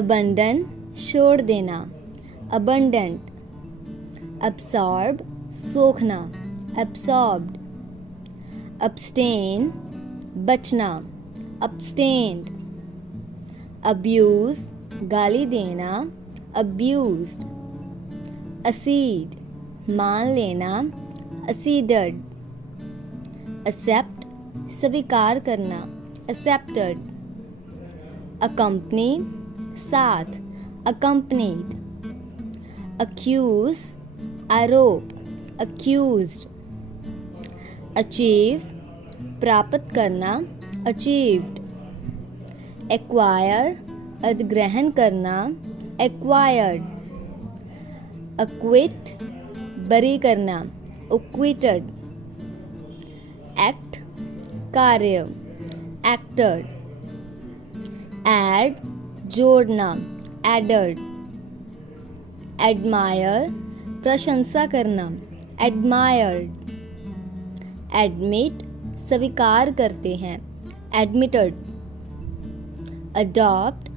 Abandon छोड़ देना, abundant. Absorb सोखना, absorbed. Abstain बचना, abstained. Abuse गाली देना, abused. Accede मान लेना, acceded. Accept स्वीकार करना, accepted. Accompany साथ, accompanied. Accuse आरोप, accused. Achieve प्राप्त करना, achieved. Acquire अधिग्रहण करना, acquired. Acquit बरी करना, acquitted. Act कार्य, acted. Add जोड़ना, added. Admire प्रशंसा करना, admired. Admit स्वीकार करते हैं, admitted. Adopt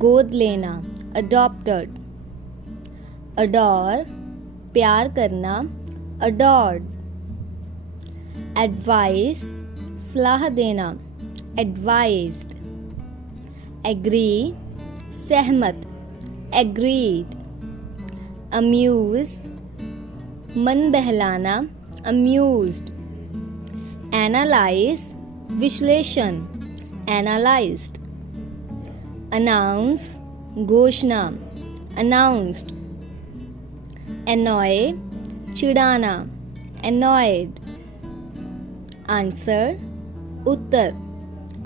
गोद लेना, adopted. Adore प्यार करना, adored. Advise सलाह देना, advised. Agree सहमत, agreed. Amuse मन बहलाना, amused. Analyze विश्लेषण, analyzed. Announce घोषणा, announced. Annoy चिढ़ाना, annoyed. Answer उत्तर,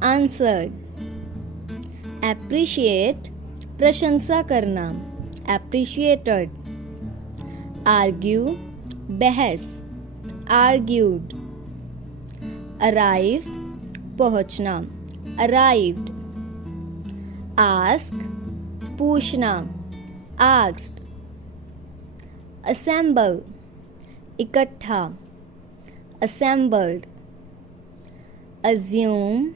answered. Appreciate प्रशंसा करना, appreciated. Argue बहस, argued. Arrive पहुंचना, arrived. Ask पूछना, asked. Assemble इकट्ठा, assembled. Assume